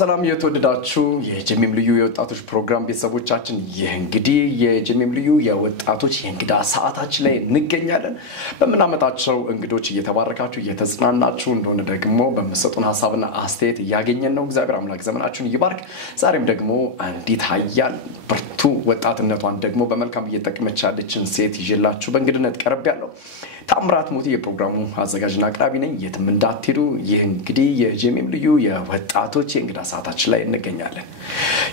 ሰላም የተወደዳችሁ የጀሚም ልዩ የወጣቶች ፕሮግራም ቤተሰቦቻችን እንግዲህ የጀሚም ልዩ የወጣቶች የእንግዳ ሰዓታችን ላይ እንገኛለን። በመናመጣቸው እንግዶች እየተባረካችሁ እየተጽናናችሁ እንደሆነ ደግሞ በመሰጡን ሐሳብና አስተያየት ያገኘን ነው። እግዚአብሔር አምላክ ዘመናችሁን ይባርክ። ዛሬም ደግሞ አንዲት ኃያል ብርቱ ወጣትነቷን ደግሞ በመልካም እየተጠቀመች ያለችን ሴት ይዤላችሁ በእንግድነት ቀርቤያለሁ። ታምራት ሞቲ የፕሮግራሙ አዘጋጅና አቅራቢ ነኝ። የትም እንዳትሄዱ። ይህ እንግዲህ የጀሚም ልዩ የወጣቶች የእንግዳ ሰዓታችን ላይ እንገኛለን።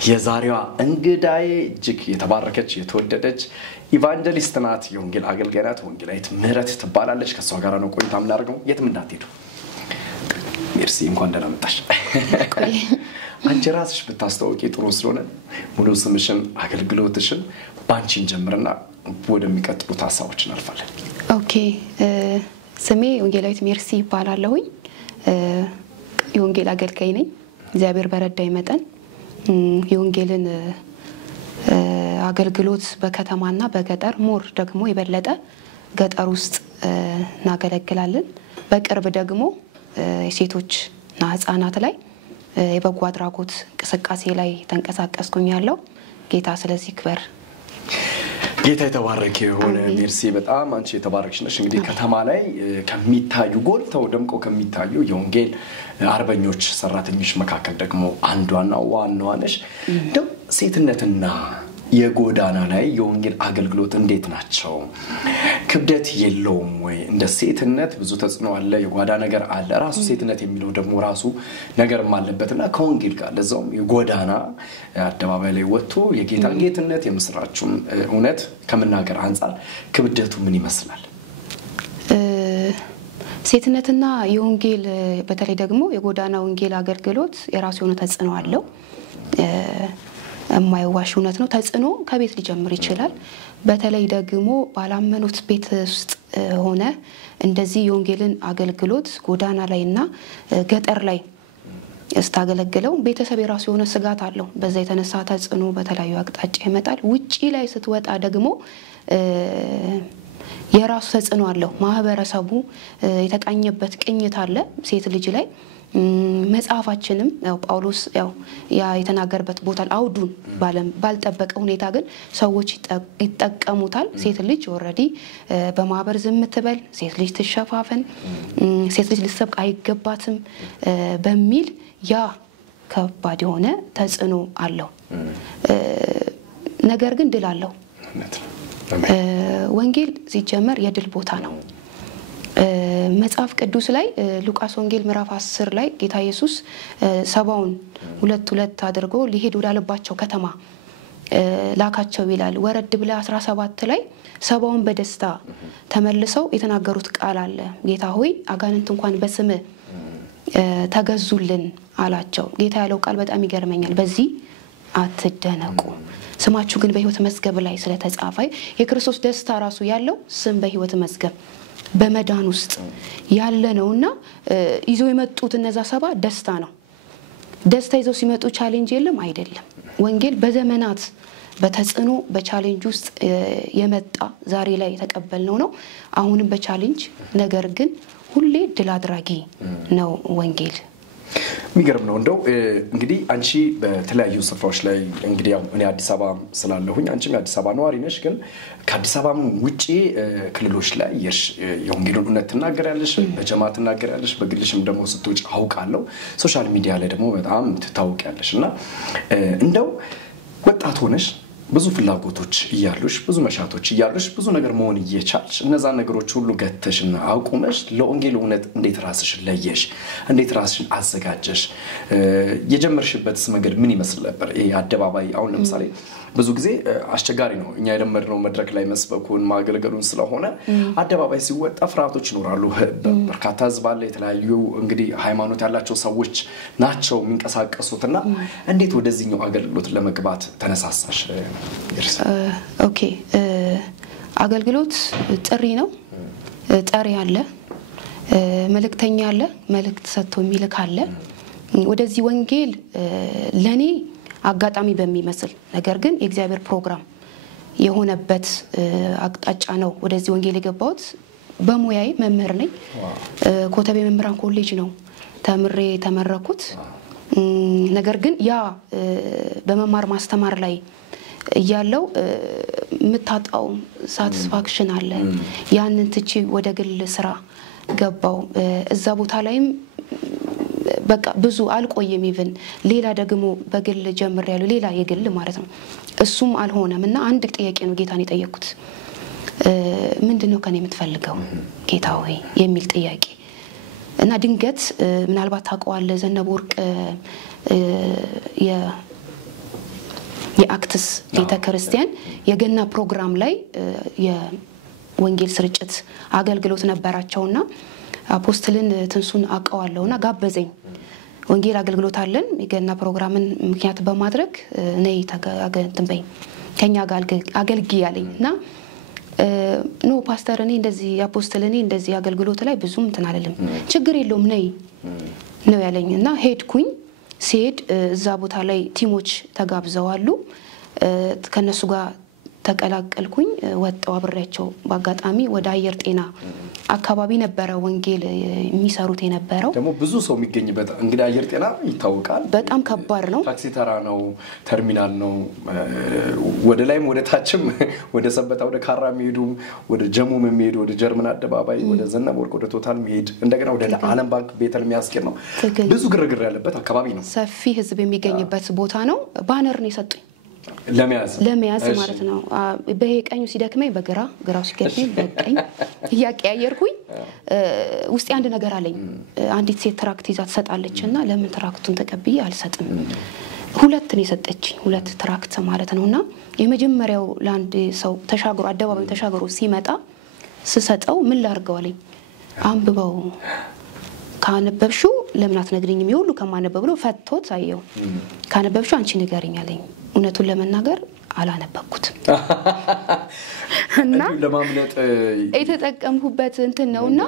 የዛሬዋ እንግዳዬ እጅግ የተባረከች የተወደደች ኢቫንጀሊስት ናት። የወንጌል አገልጋይ ናት። ወንጌላዊት ምህረት ትባላለች። ከሷ ጋር ነው ቆይታ የምናደርገው። የትም እንዳትሄዱ። ሜርሲ እንኳን ደህና መጣሽ። አንቺ ራስሽ ብታስተዋውቂ ጥሩ ስለሆነ ሙሉ ስምሽን አገልግሎትሽን ባንቺን ጀምርና ወደሚቀጥሉት ሐሳቦች እናልፋለን። ኦኬ ስሜ ወንጌላዊት ሜርሲ ይባላለሁኝ። የወንጌል አገልጋይ ነኝ። እግዚአብሔር በረዳኝ መጠን የወንጌልን አገልግሎት በከተማና በገጠር ሞር ደግሞ የበለጠ ገጠር ውስጥ እናገለግላለን። በቅርብ ደግሞ የሴቶችና ህፃናት ላይ የበጎ አድራጎት እንቅስቃሴ ላይ ተንቀሳቀስኩኝ ያለው ጌታ ስለዚህ ክበር ጌታ የተባረከ የሆነ ሜርሲ በጣም አንቺ የተባረክሽ ነሽ። እንግዲህ ከተማ ላይ ከሚታዩ ጎልተው ደምቆ ከሚታዩ የወንጌል አርበኞች ሰራተኞች መካከል ደግሞ አንዷና ዋናዋ ነሽ። እንደው ሴትነትና የጎዳና ላይ የወንጌል አገልግሎት እንዴት ናቸው? ክብደት የለውም ወይ? እንደ ሴትነት ብዙ ተጽዕኖ አለ፣ የጓዳ ነገር አለ። ራሱ ሴትነት የሚለው ደግሞ ራሱ ነገርም አለበትና ከወንጌል ጋር ለዛውም የጎዳና አደባባይ ላይ ወጥቶ የጌታ ጌትነት የምስራቹን እውነት ከመናገር አንፃር ክብደቱ ምን ይመስላል? ሴትነትና የወንጌል በተለይ ደግሞ የጎዳና ወንጌል አገልግሎት የራሱ የሆነ ተጽዕኖ አለው። የማይዋሽ እውነት ነው። ተጽዕኖ ከቤት ሊጀምር ይችላል። በተለይ ደግሞ ባላመኑት ቤት ውስጥ ሆነ እንደዚህ የወንጌልን አገልግሎት ጎዳና ላይና ገጠር ላይ ስታገለግለው ቤተሰብ የራሱ የሆነ ስጋት አለው። በዛ የተነሳ ተጽዕኖ በተለያዩ አቅጣጫ ይመጣል። ውጪ ላይ ስትወጣ ደግሞ የራሱ ተጽዕኖ አለው። ማህበረሰቡ የተቃኘበት ቅኝት አለ ሴት ልጅ ላይ። መጽሐፋችንም ያው ጳውሎስ ያው የተናገረበት ቦታ አውዱን ባልጠበቀ ሁኔታ ግን ሰዎች ይጠቀሙታል። ሴት ልጅ ኦሬዲ በማህበር ዝም ትበል፣ ሴት ልጅ ትሸፋፈን፣ ሴት ልጅ ልትሰብክ አይገባትም በሚል ያ ከባድ የሆነ ተጽዕኖ አለው። ነገር ግን ድል አለው። ወንጌል ሲጀመር የድል ቦታ ነው። መጽሐፍ ቅዱስ ላይ ሉቃስ ወንጌል ምዕራፍ 10 ላይ ጌታ ኢየሱስ ሰባውን ሁለት አድርጎ ሊሄድ ወዳለባቸው ከተማ ላካቸው ይላል። ወረድ ብለ 17 ላይ ሰባውን በደስታ ተመልሰው የተናገሩት ቃል አለ። ጌታ ሆይ አጋንንት እንኳን በስም ተገዙልን አላቸው። ጌታ ያለው ቃል በጣም ይገርመኛል። በዚህ አትደነቁ፣ ስማችሁ ግን በሕይወት መዝገብ ላይ ስለተጻፈ የክርስቶስ ደስታ ራሱ ያለው ስም በሕይወት መዝገብ በመዳን ውስጥ ያለ ነውና ይዞ የመጡት እነዛ ሰባ ደስታ ነው። ደስታ ይዘው ሲመጡ ቻሌንጅ የለም አይደለም። ወንጌል በዘመናት በተጽዕኖ በቻሌንጅ ውስጥ የመጣ ዛሬ ላይ የተቀበልነው ነው። አሁንም በቻሌንጅ ነገር ግን ሁሌ ድል አድራጊ ነው ወንጌል። የሚገርም ነው። እንደው እንግዲህ አንቺ በተለያዩ ስፍራዎች ላይ እንግዲህ ያው እኔ አዲስ አበባ ስላለሁኝ አንቺም የአዲስ አበባ ነዋሪ ነሽ፣ ግን ከአዲስ አበባም ውጪ ክልሎች ላይ የወንጌልን እውነት ትናገሪያለሽ፣ በጀማዓ ትናገሪያለሽ፣ በግልሽም ደግሞ ስትወጪ አውቃለሁ። ሶሻል ሚዲያ ላይ ደግሞ በጣም ትታወቂያለሽ እና እንደው ወጣት ሆነሽ ብዙ ፍላጎቶች እያሉሽ ብዙ መሻቶች እያሉሽ ብዙ ነገር መሆን እየቻልሽ እነዛ ነገሮች ሁሉ ገተሽና አቁመሽ ለወንጌል እውነት እንዴት ራስሽን ለየሽ? እንዴት ራስሽን አዘጋጀሽ? የጀመርሽበት መንገድ ምን ይመስል ነበር? ይሄ አደባባይ አሁን ለምሳሌ ብዙ ጊዜ አስቸጋሪ ነው። እኛ የለመድነው መድረክ ላይ መስበኩን ማገልገሉን ስለሆነ አደባባይ ሲወጣ ፍርሃቶች ይኖራሉ። በርካታ ህዝብ አለ። የተለያዩ እንግዲህ ሃይማኖት ያላቸው ሰዎች ናቸው የሚንቀሳቀሱትና እንዴት ወደዚህኛው አገልግሎት ለመግባት ተነሳሳሽ? ኦኬ አገልግሎት ጥሪ ነው። ጠሪ አለ፣ መልእክተኛ አለ፣ መልእክት ሰጥቶ የሚልክ አለ። ወደዚህ ወንጌል ለኔ አጋጣሚ በሚመስል ነገር ግን የእግዚአብሔር ፕሮግራም የሆነበት አቅጣጫ ነው ወደዚህ ወንጌል የገባሁት። በሙያዬ መምህር ነኝ። ኮተቤ መምህራን ኮሌጅ ነው ተምሬ ተመረኩት። ነገር ግን ያ በመማር ማስተማር ላይ እያለው ምታጣው ሳቲስፋክሽን አለ ያንን ትቺ ወደ ግል ስራ ገባው እዛ ቦታ ላይም በቃ ብዙ አልቆየም ኢቭን ሌላ ደግሞ በግል ጀምር ያለው ሌላ የግል ማለት ነው እሱም አልሆነምና አንድ ጥያቄ ነው ጌታን የጠየቁት ምንድነው ከኔ የምትፈልገው ጌታ ሆይ የሚል ጥያቄ እና ድንገት ምናልባት ታቋለ ዘነበ ወርቅ የአክትስ ቤተክርስቲያን የገና ፕሮግራም ላይ የወንጌል ስርጭት አገልግሎት ነበራቸውና አፖስትልን ትንሱን አቀዋለውና ጋበዘኝ ወንጌል አገልግሎት አለን የገና ፕሮግራምን ምክንያት በማድረግ ነይ ተጋገንተንበይ ከኛ ጋር አገልግይ ያለኝና ኖ ፓስተር እኔ እንደዚህ አፖስትል እኔ እንደዚህ አገልግሎት ላይ ብዙም እንትን አይደለም ችግር የለውም ነይ ነው ያለኝና ሄድኩኝ ሲሄድ እዛ ቦታ ላይ ቲሞች ተጋብዘዋሉ ከነሱ ጋር ተቀላቀልኩኝ ወጣው አብሬያቸው በአጋጣሚ ወደ አየር ጤና አካባቢ ነበረ ወንጌል የሚሰሩት የነበረው ደግሞ ብዙ ሰው የሚገኝበት እንግዲህ አየር ጤና ይታወቃል በጣም ከባድ ነው ታክሲ ተራ ነው ተርሚናል ነው ወደ ላይም ወደ ታችም ወደ ሰበታ ወደ ካራ የሚሄዱ ወደ ጀሙም የሚሄዱ ወደ ጀርመን አደባባይ ወደ ዘነበ ወርቅ ወደ ቶታል የሚሄድ እንደገና ወደ ዓለም ባንክ ቤተል የሚያስቀር ነው ብዙ ግርግር ያለበት አካባቢ ነው ሰፊ ህዝብ የሚገኝበት ቦታ ነው ባነር ነው የሰጡኝ ለሚያዝ ማለት ነው በቀኙ ሲደክመኝ በግራው ሲደክመኝ በቀኝ ያቀያየርኩኝ ውስጥ አንድ ነገር አለኝ አንዲት ሴት ትራክት ይዛ ተሰጣለችና ለምን ትራክቱን ተቀብዬ አልሰጥም ሁለት ነው የሰጠችኝ ሁለት ትራክት ማለት ነውና የመጀመሪያው ለአንድ ሰው ተሻግሮ አደባባይ ተሻግሮ ሲመጣ ስሰጠው ምን ላርገው አለኝ አንብበው ካነበብሹ ለምን አትነግሪኝም ይሁሉ ከማነበብሎ ፈቶት አየው ካነበብሹ አንቺ ንገሪኝ አለኝ እውነቱን ለመናገር አላነበብኩት እና ለማምለጥ የተጠቀምኩበት እንትን ነውና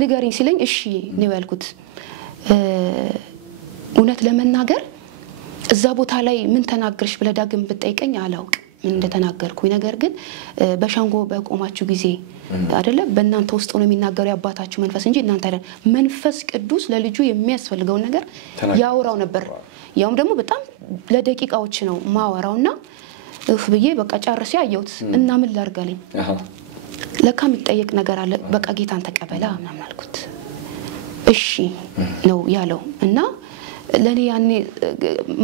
ንገሪኝ ሲለኝ እሺ ነው ያልኩት እውነት ለመናገር እዛ ቦታ ላይ ምን ተናገርሽ ብለ ዳግም ብትጠይቀኝ አላውቅ ምን እንደተናገርኩኝ ነገር ግን በሻንጎ በቆማችሁ ጊዜ አይደለ በእናንተ ውስጥ ነው የሚናገሩ ያባታችሁ መንፈስ እንጂ እናንተ አይደል መንፈስ ቅዱስ ለልጁ የሚያስፈልገው ነገር ያወራው ነበር ያውም ደግሞ በጣም ለደቂቃዎች ነው ማወራውና ብዬ በቃ ጨርሼ አየሁት እና ምን ላርጋለኝ ለካ የሚጠየቅ ነገር አለ በቃ ጌታን ተቀበላ ምናምን አልኩት እሺ ነው ያለው እና ለኔ ያኔ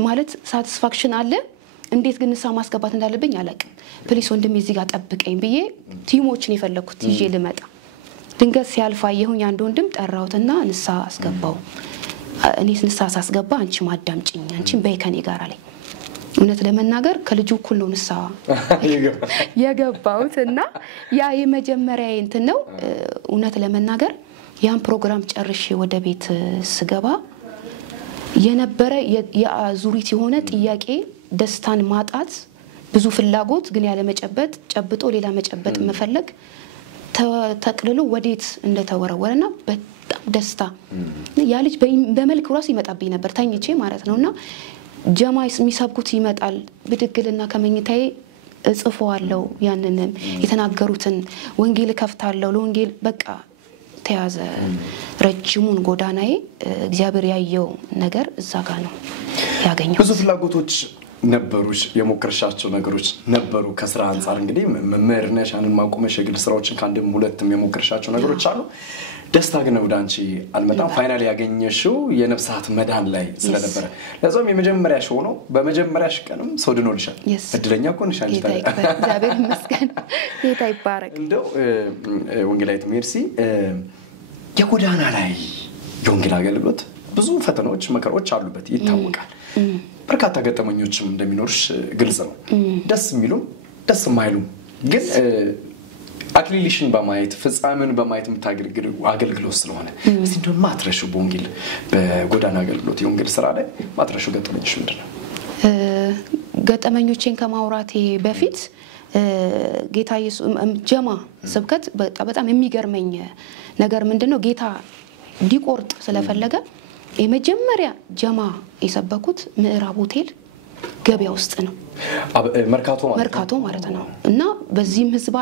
ማለት ሳቲስፋክሽን አለ እንዴት ግን ንሳ ማስገባት እንዳለብኝ አላውቅም ፕሊስ ወንድሜ እዚህ ጋር ጠብቀኝ ብዬ ቲሞችን የፈለኩት ይዤ ልመጣ ድንገት ሲያልፋ የሁን አንድ ወንድም ጠራውትና ንሳ አስገባው እኔ ንሳ አስገባ አንቺ ማዳምጪኝ አንቺን በይከኔ ጋር አለኝ እውነት ለመናገር ከልጁ እኩል ነው ንሳ የገባውትና ያ የመጀመሪያ እንትን ነው እውነት ለመናገር ያን ፕሮግራም ጨርሼ ወደ ቤት ስገባ የነበረ የአዙሪት የሆነ ጥያቄ ደስታን ማጣት ብዙ ፍላጎት ግን ያለ መጨበጥ ጨብጦ ሌላ መጨበጥ መፈለግ ተቅልሎ ወዴት እንደተወረወረና በጣም ደስታ ያ ልጅ በመልክ ራስ ይመጣብኝ ነበር ታኝቼ ማለት ነውና ጀማይስ የሚሰብኩት ይመጣል ብድግልና ከመኝታዬ እጽፈዋለሁ ያንን የተናገሩትን ወንጌል ከፍታለሁ ለወንጌል በቃ ተያዘ ረጅሙን ጎዳናዬ እግዚአብሔር ያየው ነገር እዛ ጋር ነው ያገኘው ብዙ ፍላጎቶች ነበሩሽ የሞከርሻቸው ነገሮች ነበሩ ከስራ አንፃር እንግዲህ መመርነሽ አንን ማቆመሽ የግል ስራዎችን ካንድም ሁለትም የሞከርሻቸው ነገሮች አሉ ደስታ ግን ወደ አንቺ አልመጣም ፋይናሊ ያገኘሽው የነፍሳት መዳን ላይ ስለነበረ ለዛም የመጀመሪያ ሾው ነው በመጀመሪያሽ ቀንም ሰው ድኖልሻል እድለኛ ኮንሽ አንቺ ታዲያ እግዚአብሔር ይመስገን ጌታ ይባረክ እንደው ወንጌላዊት ሜርሲ የጎዳና ላይ የወንጌል አገልግሎት ብዙ ፈተናዎች መከሮች አሉበት ይታወቃል በርካታ ገጠመኞችም እንደሚኖርሽ ግልጽ ነው ደስ የሚሉም ደስ የማይሉም ግን አክሊልሽን በማየት ፍጻሜን በማየት የምታገለግሉ አገልግሎት ስለሆነ እስቲ እንደው ማትረሹ በወንጌል በጎዳና አገልግሎት የወንጌል ስራ ላይ ማትረሹ ገጠመኞች ምንድነው ገጠመኞቼን ከማውራቴ በፊት ጌታ ኢየሱስ ጀማ ስብከት በጣም የሚገርመኝ ነገር ምንድነው ጌታ ዲቆርጥ ስለፈለገ የመጀመሪያ ጀማ የሰበኩት ምዕራብ ሆቴል ገበያ ውስጥ ነው መርካቶ ማለት ነው እና በዚህም ህዝብ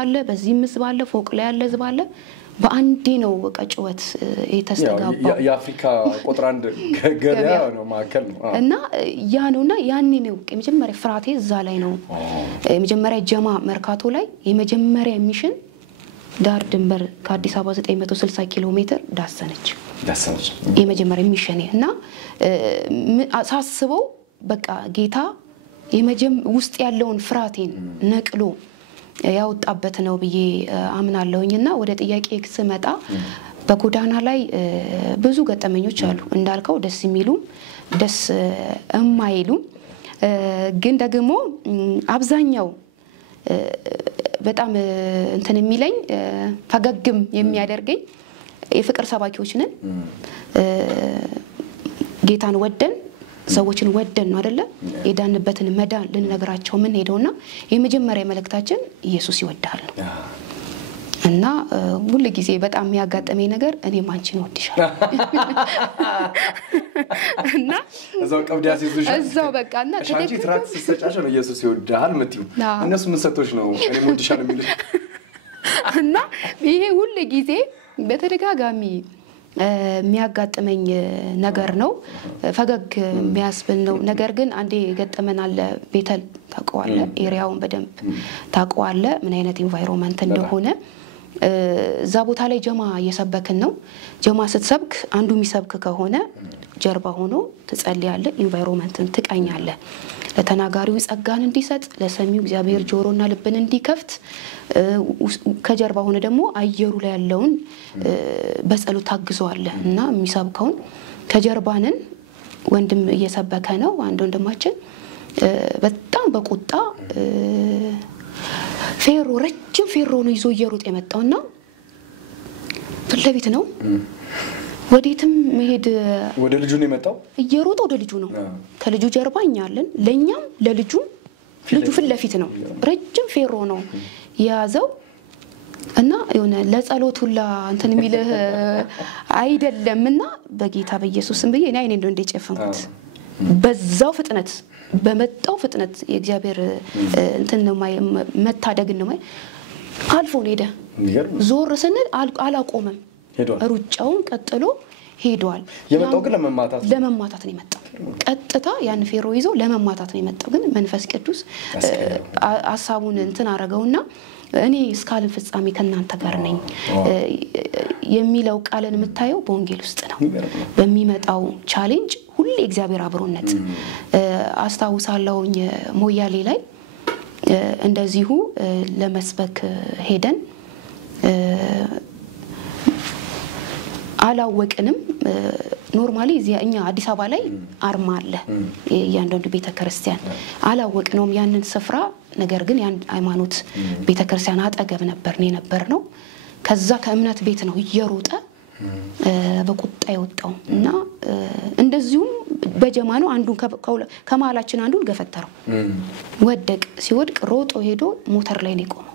አለ ፎቅ ላይ ያለ ህዝብ አለ በአንዴ ነው በቃ ጩኸት የተስተጋባው የአፍሪካ ቁጥር አንድ ገበያ ነው ማከል ነው እና ያ ነውና ያኔ ነው የመጀመሪያ ፍራቴ እዛ ላይ ነው የመጀመሪያ ጀማ መርካቶ ላይ የመጀመሪያ ሚሽን ዳር ድንበር ከአዲስ አበባ 960 ኪሎ ሜትር ዳሰነች የመጀመሪያ ሚሽን እና ሳስበው በቃ ጌታ ውስጥ ያለውን ፍራቴን ነቅሎ ያወጣበት ነው ብዬ አምናለሁኝና ወደ ጥያቄ ስመጣ በጎዳና ላይ ብዙ ገጠመኞች አሉ እንዳልከው ደስ የሚሉ ደስ የማይሉ ግን ደግሞ አብዛኛው በጣም እንትን የሚለኝ ፈገግም የሚያደርገኝ የፍቅር ሰባኪዎች ነን ጌታን ወደን ሰዎችን ወደን ነው አይደለ የዳንበትን መዳን ልንነግራቸው ምን ሄደውና የመጀመሪያ መልእክታችን ኢየሱስ ይወዳል ነው እና ሁሉ ጊዜ በጣም የሚያጋጥመኝ ነገር እኔም አንቺን ወድሻለሁ እና እዛው ቀብዳስ ይዙሽ እዛው በቃና አንቺ ትራክት ሲሰጫሽ ነው ኢየሱስ ይወዳል ምትዩ እነሱ ምን ሰጥቶሽ ነው እኔም ወድሻለሁ የሚሉሽ እና ይሄ ሁሉ ጊዜ በተደጋጋሚ የሚያጋጥመኝ ነገር ነው ፈገግ የሚያስብል ነው ነገር ግን አንዴ ገጠመናል ቤተል ታቋለ ኤሪያውን በደንብ ታቋለ ምን አይነት ኢንቫይሮንመንት እንደሆነ እዛ ቦታ ላይ ጀማ እየሰበክን ነው ጀማ ስትሰብክ አንዱ የሚሰብክ ከሆነ ጀርባ ሆኖ ትጸልያለ ኢንቫይሮንመንትን ትቃኛለ ለተናጋሪው ጸጋን እንዲሰጥ ለሰሚው እግዚአብሔር ጆሮና ልብን እንዲከፍት ከጀርባ ሆነ ደግሞ አየሩ ላይ ያለውን በጸሎት ታግዘዋለ እና የሚሰብከውን ከጀርባንን ወንድም እየሰበከ ነው አንድ ወንድማችን በጣም በቁጣ ፌሮ ረጅም ፌሮ ነው ይዞ እየሮጠ የመጣውና ፍለቤት ነው ወዴትም መሄድ ወደ ልጁ ነው የመጣው እየሮጠ ወደ ልጁ ነው ከልጁ ጀርባ እኛለን ለኛም ለልጁ ልጁ ፍለፊት ነው ረጅም ፌሮ ነው ያዘው እና የሆነ ለጸሎቱላ እንትን የሚልህ አይደለምና በጌታ በኢየሱስም በየ እኔ አይኔ እንደ ጨፈንኩት በዛው ፍጥነት በመጣው ፍጥነት የእግዚአብሔር እንትን ነው መታደግ ነው አልፎ ሄደ ዞር ስንል አላቆመም ሩጫውን ቀጥሎ ሄዷል የመጣው ግን ለመማታት ነው የመጣው ቀጥታ ያን ፌሮ ይዞ ለመማታት ነው የመጣው ግን መንፈስ ቅዱስ ሐሳቡን እንትን አረጋውና እኔ እስካልን ፍጻሜ ከናንተ ጋር ነኝ የሚለው ቃልን የምታየው በወንጌል ውስጥ ነው በሚመጣው ቻሌንጅ ሁሉ እግዚአብሔር አብሮነት አስተዋውሳለሁኝ ሞያሌ ላይ እንደዚሁ ለመስበክ ሄደን አላወቅንም ኖርማሊ እኛ አዲስ አበባ ላይ አርማ አለ ያንደው ቤተክርስቲያን አላወቅነውም ያንን ስፍራ ነገር ግን ያን ሃይማኖት ቤተክርስቲያን አጠገብ ነበርነው ከዛ ከእምነት ቤት ነው እየሮጠ በቁጣ ይወጣው እና እንደዚሁም በጀማ ነው አንዱን ከማላችን አንዱን ገፈተረው ወደቅ ሲወድቅ ሮጦ ሄዶ ሞተር ላይ ነው ቆመው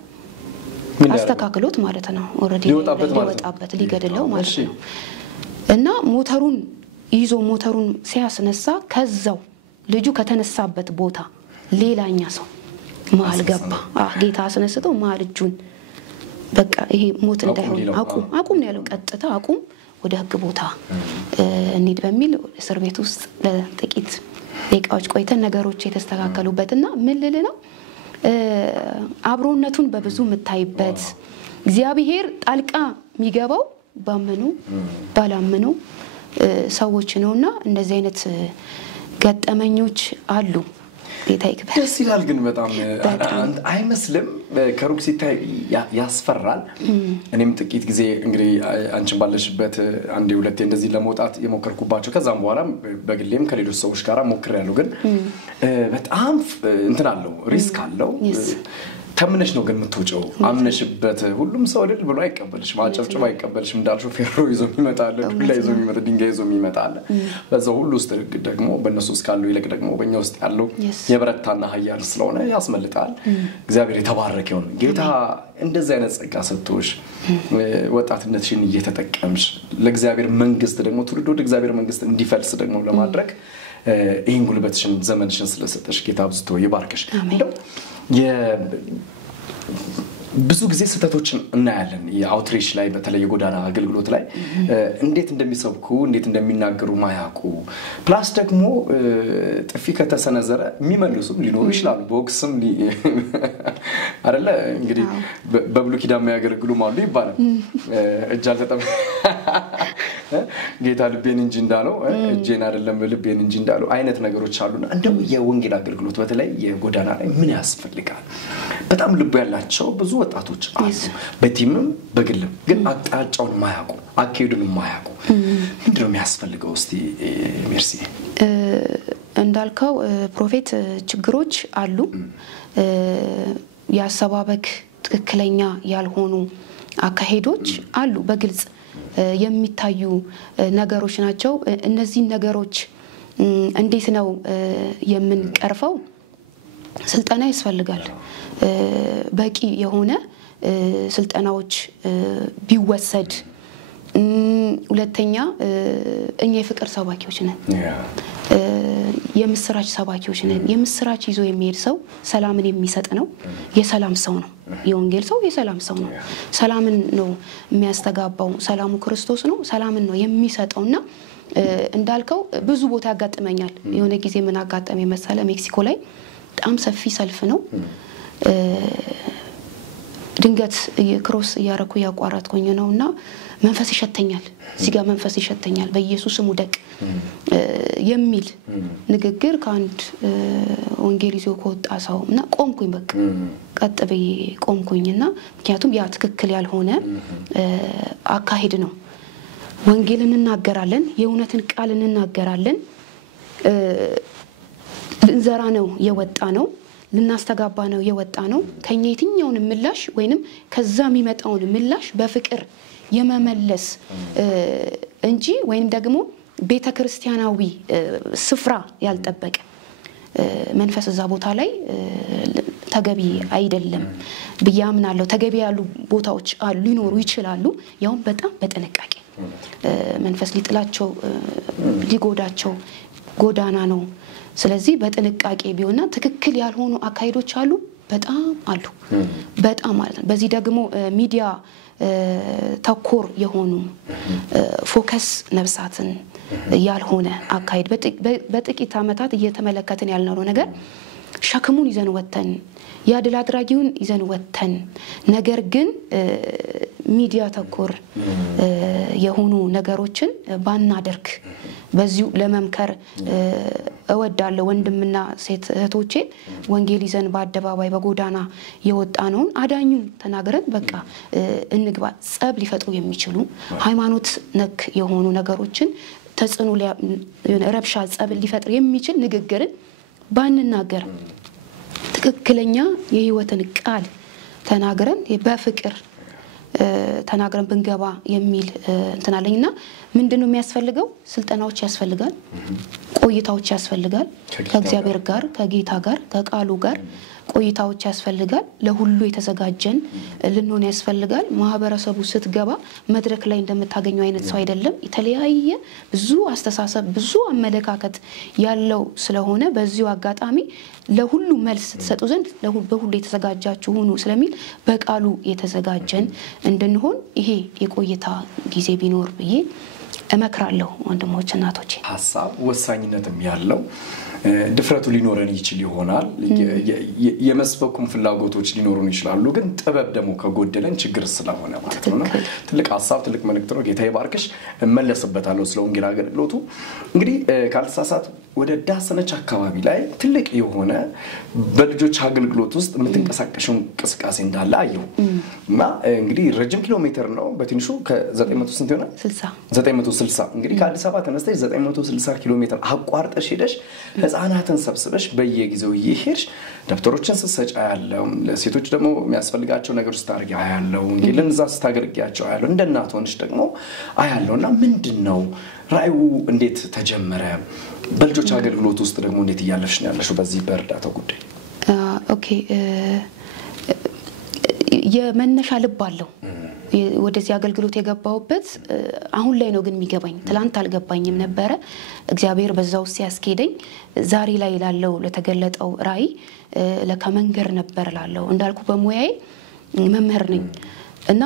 አስተካክሎት ማለት ነው ኦሬዲ ሊወጣበት ሊገድለው ማለት ነው እና ሞተሩን ይዞ ሞተሩን ሲያስነሳ ከዛው ልጁ ከተነሳበት ቦታ ሌላኛ ሰው ማል ገባ ጌታ አስነስተው ማል እጁን በቃ ይሄ ሞት እንዳይሆን አቁም ነው ያለው ቀጥታ አቁም ወደ ህግ ቦታ እንሂድ በሚል እስር ቤት ውስጥ ለጥቂት ደቂቃዎች ቆይተን ነገሮች የተስተካከሉበትና ምን ልል ነው አብሮነቱን በብዙ መታይበት እግዚአብሔር ጣልቃ የሚገባው ባመኑ ባላመኑ ሰዎች ነውና እንደዚህ አይነት ገጠመኞች አሉ ጌታ ይክበር ደስ ይላል ግን በጣም አይመስልም ከሩቅ ሲታይ ያስፈራል እኔም ጥቂት ጊዜ እንግዲህ አንቺ ባለሽበት አንዴ ሁለቴ እንደዚህ ለመውጣት የሞከርኩባቸው ከዛም በኋላ በግሌም ከሌሎች ሰዎች ጋር ሞክሬያለሁ ግን በጣም እንትን አለው ሪስክ አለው ተምነሽ ነው ግን የምትወጪው አምነሽበት ሁሉም ሰው አይደል ብሎ አይቀበልሽ ማጨብጨብ አይቀበልሽ እንዳልሽው ፌሮ ይዞ ይመጣል ዱላ ይዞ ይመጣ ድንጋይ ይዞ ይመጣል በዛው ሁሉ ውስጥ ደግሞ በእነሱ ውስጥ ካለው ይልቅ ደግሞ በእኛ ውስጥ ያለው የበረታና ኃያል ስለሆነ ያስመልጣል እግዚአብሔር የተባረከ ይሁን ጌታ እንደዚህ አይነት ጸጋ ሰጥቶሽ ወጣትነትሽን እየተጠቀምሽ ለእግዚአብሔር መንግስት ደግሞ ትውልድ ወደ እግዚአብሔር መንግስት እንዲፈልስ ደግሞ ለማድረግ ይሄን ጉልበትሽን ዘመንሽን ስለሰጠሽ ጌታ አብዝቶ ይባርክሽ እንደው ብዙ ጊዜ ስተቶችን እናያለን የአውትሪች ላይ በተለይ የጎዳና አገልግሎት ላይ እንዴት እንደሚሰብኩ እንዴት እንደሚናገሩ ማያውቁ ፕላስ ደግሞ ጥፊ ከተሰነዘረ የሚመልሱም ሊኖሩ ይችላሉ ቦክስም አይደለ እንግዲህ በብሉይ ኪዳን የሚያገለግሉ ማሉ ይባላል እጅ አልተጠም ጌታ ልቤን እንጂ እንዳለው እጄን አይደለም ልቤን እንጂ እንዳለው አይነት ነገሮች አሉና እንደው የወንጌል አገልግሎት በተለይ የጎዳና ላይ ምን ያስፈልጋል በጣም ልብ ያላቸው ብዙ ወጣቶች አሉ በቲምም በግልም ግን አቅጣጫውን ማያውቁ አካሄዱን ማያውቁ ምንድነው የሚያስፈልገው እስቲ ሜርሲ እንዳልከው ፕሮፌት ችግሮች አሉ ያሰባበክ ትክክለኛ ያልሆኑ አካሄዶች አሉ በግልጽ የሚታዩ ነገሮች ናቸው እነዚህ ነገሮች እንዴት ነው የምንቀርፈው ስልጠና ያስፈልጋል በቂ የሆነ ስልጠናዎች ቢወሰድ ሁለተኛ እኛ የፍቅር ሰባኪዎች ነን የምስራች ሰባኪዎች ነን የምስራች ይዞ የሚሄድ ሰው ሰላምን የሚሰጥ ነው የሰላም ሰው ነው የወንጌል ሰው የሰላም ሰው ነው ሰላምን ነው የሚያስተጋባው ሰላሙ ክርስቶስ ነው ሰላምን ነው የሚሰጠውና እንዳልከው ብዙ ቦታ ያጋጥመኛል የሆነ ጊዜ ምን አጋጠመኝ መሰለ ሜክሲኮ ላይ በጣም ሰፊ ሰልፍ ነው ድንገት ክሮስ ያረኩ ያቋራጥኩኝ ነውና መንፈስ ይሸተኛል ሲጋ መንፈስ ይሸተኛል በኢየሱስ ስም ወደቅ የሚል ንግግር ካንድ ወንጌል ይዞ ከወጣ ሰውና ቆምኩኝ በቃ ቀጥቤ ቆምኩኝና ምክንያቱም ያ ትክክል ያልሆነ አካሄድ ነው ወንጌልን እናገራለን የእውነትን ቃል እናገራለን ልንዘራ ነው የወጣ ነው ልናስተጋባ ነው የወጣ ነው ከኛ የትኛውን ምላሽ ወይንም ከዛ የሚመጣውን ምላሽ በፍቅር የመመለስ እንጂ ወይንም ደግሞ ቤተክርስቲያናዊ ስፍራ ያልጠበቀ መንፈስ እዛ ቦታ ላይ ተገቢ አይደለም በያምናለው ተገቢ ያሉ ቦታዎች አሉ ሊኖሩ ይችላሉ ያው በጣም በጥንቃቄ መንፈስ ሊጥላቸው ሊጎዳቸው ጎዳና ነው ስለዚህ በጥንቃቄ ቢሆንና ትክክል ያልሆኑ አካይዶች አሉ በጣም ማለት ነው በዚህ ደግሞ ሚዲያ ተኮር የሆኑ ፎከስ ነፍሳትን ያልሆነ አካይድ በጥቂት አመታት እየተመለከተን ያልነው ነገር ሸክሙን ይዘን ወተን ያድል አድራጊውን ይዘን ወተን ነገር ግን ሚዲያ ተኮር የሆኑ ነገሮችን ባናደርግ በዚሁ ለመምከር እወዳለሁ ወንድምና ሴት እህቶቼ ወንጌል ይዘን በአደባባይ በጎዳና የወጣነውን አዳኙን ተናገረን በቃ እንግባ ጸብ ሊፈጥሩ የሚችሉ ሃይማኖት ነክ የሆኑ ነገሮችን ተጽዕኖ ረብሻ ጸብ ሊፈጥር የሚችል ንግግርን ባንናገር ትክክለኛ የህይወትን ቃል ተናገረን በፍቅር ተናገረን ብንገባ የሚል እንተናለኝና ምንድነው የሚያስፈልገው ስልጠናዎች ያስፈልጋል ቆይታዎች ያስፈልጋል ከእግዚአብሔር ጋር ከጌታ ጋር ከቃሉ ጋር ቆይታዎች ያስፈልጋል ለሁሉ የተዘጋጀን ልንሆን ያስፈልጋል ማህበረሰቡ ስትገባ መድረክ ላይ እንደምታገኘው አይነት ሰው አይደለም የተለያየ ብዙ አስተሳሰብ ብዙ አመለካከት ያለው ስለሆነ በዚሁ አጋጣሚ ለሁሉ መልስ ተሰጡ ዘንድ በሁሉ የተዘጋጃችሁ ሆኑ ስለሚል በቃሉ የተዘጋጀን እንድንሆን ይሄ የቆይታ ጊዜ ቢኖር ብዬ እመክራለሁ ወንድሞች እናቶቼ ሐሳብ ወሳኝነትም ያለው ድፍረቱ ሊኖረን ይችል ይሆናል የመስበኩም ፍላጎቶች ሊኖሩን ይችላሉ ግን ጥበብ ደግሞ ከጎደለን ችግር ስለሆነ ማለት ነው ትልቅ ሐሳብ ትልቅ መልእክት ነው ጌታ ይባርክሽ መለስበታለሁ ስለ ወንጌል አገልግሎቱ እንግዲህ ካልተሳሳት ወደ ዳሰነች አካባቢ ላይ ትልቅ የሆነ በልጆች አገልግሎት ውስጥ የምትንቀሳቀሽው እንቅስቃሴ እንዳለ አየሁ እና እንግዲህ ረጅም ኪሎ ሜትር ነው በትንሹ ከ900 ስንት ይሆናል 960 እንግዲህ ከአዲስ አበባ ተነስተሽ 960 ኪሎ ሜትር አቋርጠሽ ሄደሽ ህፃናትን ሰብስበሽ በየጊዜው ይሄድሽ ደብተሮችን ስትሰጪ ያለው ለሴቶች ደግሞ የሚያስፈልጋቸው ነገሮች ታርጊ ያለው እንግዲህ እዛ ስታገርጊያቸው ያለው እንደናት ሆነሽ ደግሞ አያለውና ምንድነው ራዩ እንዴት ተጀመረ በልጆች አገልግሎት ውስጥ ደግሞ እንዴት ያለፍሽ ነው ያለሽው በዚህ በርዳታው ጉዳይ ኦኬ የመነሻ ልብ አለው ወደዚህ አገልግሎት የገባውበት አሁን ላይ ነው ግን የሚገባኝ ትላንት አልገባኝም ነበር እግዚአብሔር በዛው ሲያስኬደኝ ዛሬ ላይ ላለው ለተገለጠው ራይ ለከመንገር ነበር ላለው እንዳልኩ በሙያዬ መምህር ነኝ እና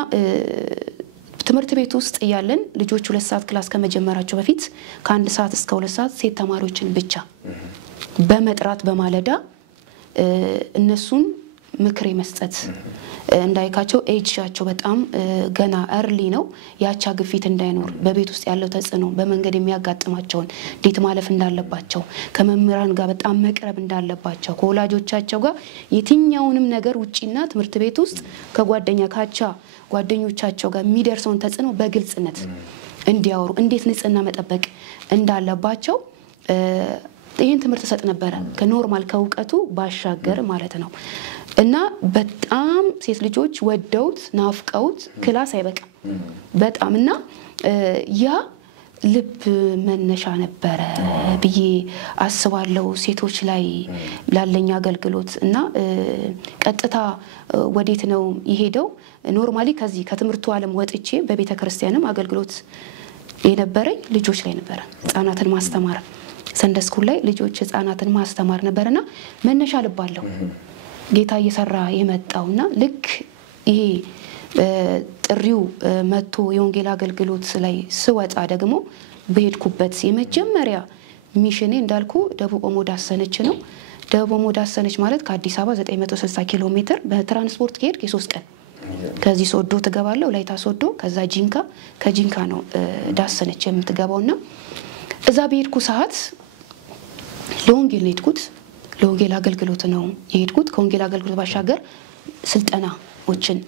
ትምህርት ቤት ውስጥ ያለን ልጆች 2 ሰዓት ክላስ ከመጀመራቸው በፊት ከ1 ሰዓት እስከ 2 ሰዓት ሴት ተማሪዎችን ብቻ በመጥራት በማለዳ እነሱን ምክር መስጠት እንዳይካቸው ኤጅሻቸው በጣም ገና early ነው ያቻ ግፊት እንዳይኖር በቤት ውስጥ ያለው ተጽዕኖ በመንገድ የሚያጋጥማቸውን ዴት ማለፍ እንዳለባቸው ከመምህራን ጋር በጣም መቅረብ እንዳለባቸው ከወላጆቻቸው ጋር የትኛውንም ነገር ውጪና ትምህርት ቤት ውስጥ ከጓደኛ ካቻ ጓደኞቻቸው ጋር የሚደርሰውን ተጽዕኖ በግልጽነት እንዲያወሩ እንዴት ንጽህና መጠበቅ እንዳለባቸው ይሄን ትምህርት ሰጥ ነበር ከኖርማል ከውቀቱ ባሻገር ማለት ነው እና በጣም ሴት ልጆች ወደውት ናፍቀውት ክላስ አይበቃ በጣምና ያ ልብ መነሻ ነበር ብዬ አስባለሁ ሴቶች ላይ ላለኛ አገልግሎት እና ቀጥታ ወዴት ነው ይሄደው ኖርማሊ ከዚህ ከትምህርቱ ዓለም ወጥቼ በቤተ ክርስቲያንም አገልግሎት የነበረኝ ልጆች ላይ ነበር ህፃናትን ማስተማር ሰንደ ስኩል ላይ ልጆች ህፃናትን ማስተማር ነበርና መነሻ ልባለሁ ጌታ እየሰራ የመጣውና ልክ ይሄ ጥሪው መጥቶ የወንጌል አገልግሎት ላይ ስወጣ ደግሞ በሄድኩበት የመጀመሪያ ሚሽኔ እንዳልኩ ደቡብ ኦሞ ዳሰነች ነው ደቡብ ኦሞ ዳሰነች ማለት ከአዲስ አበባ 960 ኪሎ ሜትር በትራንስፖርት ከሄድክ የ3 ቀን ከዚህ ሶዶ ተገባለው ላይታ ሶዶ ከዛ ጂንካ ከጂንካ ነው ዳሰነች የምትገባውና እዛ በሄድኩ ሰዓት ለወንጌል ሄድኩት ለወንጌል አገልግሎት ነው የሄድኩት ከወንጌል አገልግሎት ባሻገር ስልጠናዎችን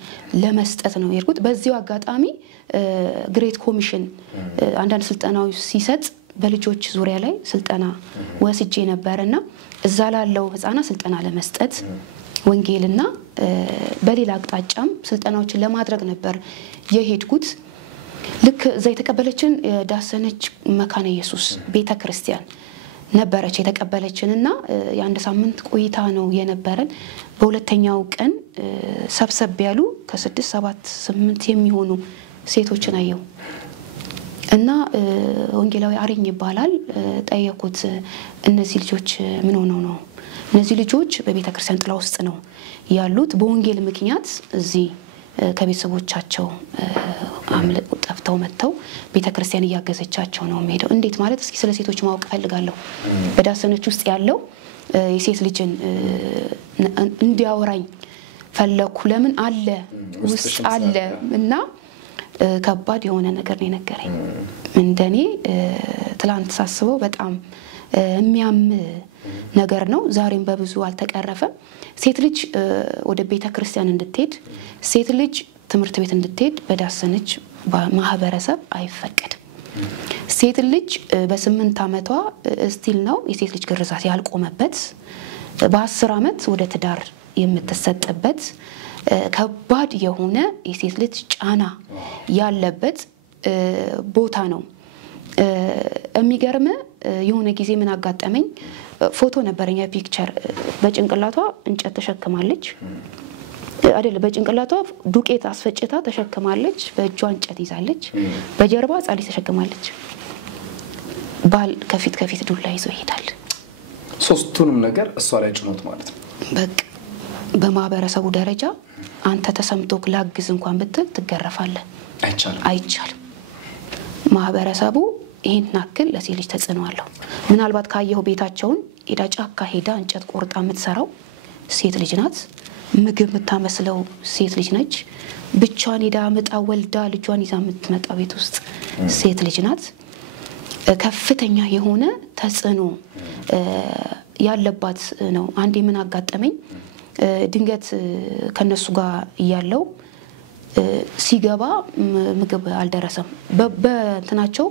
ለመስጠት ነው የሄድኩት በዚሁ አጋጣሚ ግሬት ኮሚሽን አንዳንድ ስልጠናዎች ሲሰጥ በልጆች ዙሪያ ላይ ስልጠና ወስጄ ነበርና እዛ ላለው ህፃና ስልጠና ለመስጠት ወንጌልና በሌላ አቅጣጫም ስልጠናዎችን ለማድረግ ነበር የሄድኩት ልክ እዛ የተቀበለችን ዳሰነች መካነ ኢየሱስ ቤተክርስቲያን ነበረች የተቀበለችንና የአንድ ሳምንት ቆይታ ነው የነበረን በሁለተኛው ቀን ሰብሰብ ያሉ ከ6 7 8 የሚሆኑ ሴቶችን አየው እና ወንጌላዊ አሪኝ ይባላል ጠየቁት እነዚህ ልጆች ምን ሆነው ነው እነዚህ ልጆች በቤተክርስቲያን ጥላ ውስጥ ነው ያሉት በወንጌል ምክንያት እዚህ ከቤተሰቦቻቸው አምልጥ ጠፍተው መተው ቤተክርስቲያን ያገዘቻቸው ነው የሚሄደው እንዴት ማለት እስኪ ስለ ሴቶች ማወቅ ፈልጋለሁ በዳሰነች ውስጥ ያለው የሴት ልጅን እንዲያወራኝ ፈለኩ ለምን አለ ውስጥ አለ እና ከባድ የሆነ ነገር ነው የነገረኝ እንደኔ ትላንት ሳስበው በጣም የሚያም ነገር ነው ዛሬም በብዙ አልተቀረፈም ሴት ልጅ ወደ ቤተክርስቲያን እንድትሄድ ሴት ልጅ ትምህርት ቤት እንድትሄድ በዳሰነች ማህበረሰብ አይፈቀድም ሴት ልጅ በ8 አመቷ ስቲል ነው የሴት ልጅ ግርዛት ያልቆመበት በ10 አመት ወደ ትዳር የምትሰጥበት ከባድ የሆነ የሴት ልጅ ጫና ያለበት ቦታ ነው የሚገርም የሆነ ጊዜ ምን አጋጠመኝ ፎቶ ነበርኛ ፒክቸር በጭንቅላቷ እንጨት ተሸክማለች አይደለ በጭንቅላቷ ዱቄት አስፈጭታ ተሸክማለች በእጇ እንጨት ይዛለች በጀርባ ጻሊ ተሸክማለች ባል ከፊት ዱላ ይዞ ይሄዳል ሶስቱንም ነገር እሷ ላይ ጭኖት ማለት ነው በቃ በማህበረሰቡ ደረጃ አንተ ተሰምቶክ ላግዝ እንኳን ብትል ትገረፋለህ አይቻልም ማህበረሰቡ ይሄን ናክል ለሴት ልጅ ተጽዕኖ አለው ምናልባት ካየው ቤታቸውን ሄዳ ጫካ ሄዳ እንጨት ቆርጣ የምትሰራው ሴት ልጅ ናት ምግብ የምታመስለው ሴት ልጅ ነች ብቻዋን ሄዳ መጣ ወልዳ ልጇን ይዛ የምትመጣ ቤት ውስጥ ሴት ልጅ ናት ከፍተኛ የሆነ ተጽዕኖ ያለባት ነው አንዴ ምን አጋጠመኝ ድንገት ከነሱ ጋር ያለው ሲገባ ምግብ አልደረሰም በእንትናቸው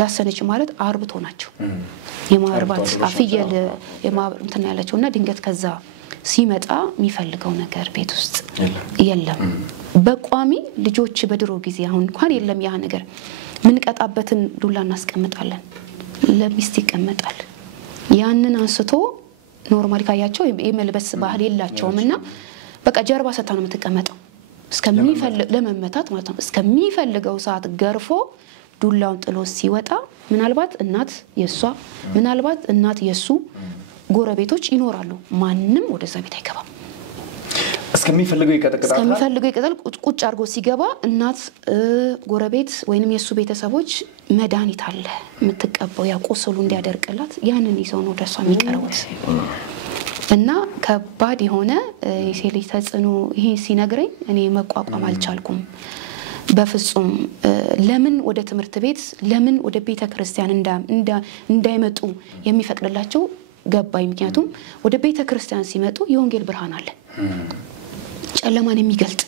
ዳሰነች ማለት አርብቶ ናቸው የማርባት አፍየል የማብር እንትና ያላቸውና ድንገት ከዛ ሲመጣ የሚፈልገው ነገር ቤት ውስጥ የለም በቋሚ ልጆች በድሮ ጊዜ አሁን እንኳን የለም ያ ነገር ምን ቀጣበትን ዱላ እናስቀምጣለን ለሚስት ይቀመጣል ያንን አንስቶ ኖርማሊ ካያቸው የመልበስ ባህል የላቸውምና በቃ ጀርባ ሰታ ነው የምትቀመጠው እስከሚፈልግ ለመመታት ማለት ነው እስከሚፈልገው ሰዓት ገርፎ ዱላውን ጥሎ ሲወጣ ምናልባት እናት የሷ ምናልባት እናት የሱ ጎረቤቶች ይኖራሉ ማንንም ወደዛ ቤት አይገባም እስከሚፈልገው ይቀጠል ቁጭ አድርጎ ሲገባ እናት ጎረቤት ወይንም የሱ ቤተሰቦች መድኃኒት አለ የምትቀበው ያ ቁስሉ እንዲያደርቅላት ያንን ይዘው ነው ደሷ የሚቀርቡት እና ከባድ የሆነ የሴት ልጅ ተጽዕኖ ይሄ ሲነግረኝ እኔ መቋቋም አልቻልኩም በፍጹም ለምን ወደ ትምህርት ቤት ለምን ወደ ቤተ ክርስቲያን እንዳይመጡ የሚፈቅድላቸው ገባኝ ምክንያቱም ወደ ቤተ ክርስቲያን ሲመጡ የወንጌል ብርሃን አለ ጨለማን የሚገልጥ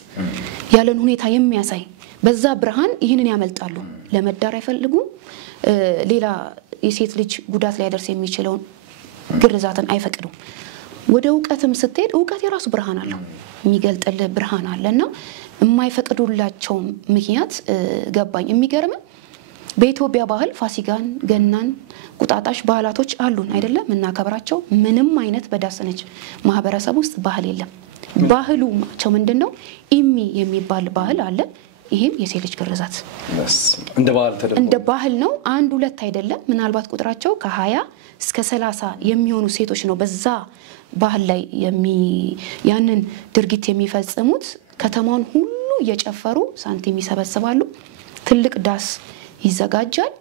ያለን ሁኔታ የሚያሳይ በዛ ብርሃን ይሄንን ያመልጣሉ ለመዳር አይፈልጉ ሌላ የሴት ልጅ ጉዳት ላይ ያደርስ የሚችለው ግርዛትን አይፈቅዱም ወደ ዕውቀትም ስትሄድ ዕውቀት የራሱ ብርሃን አለው የሚገልጥልህ ብርሃን አለና የማይፈቅዱላቸው ምክንያት ገባኝ የሚገርም በኢትዮጵያ ባህል ፋሲካን ገናን ቁጣጣሽ ባህላቶች አሉን አይደለም እናከብራቸው ምንም አይነት በዳሰነች ማህበረሰብ ውስጥ ባህል የለም ባህሉ ማቸው ምንድነው ኢሚ የሚባል ባህል አለ ይሄም የሴት ልጅ ግርዛት እንደ ባህል ነው አንድ ሁለት አይደለም ምናልባት ቁጥራቸው ከ20 እስከ 30 የሚሆኑ ሴቶች ነው በዛ ባህል ላይ ያንን ድርጊት የሚፈጽሙት ከተማውን ሁሉ እየጨፈሩ ሳንቲም ይሰበስባሉ ትልቅ ዳስ ይዘጋጃል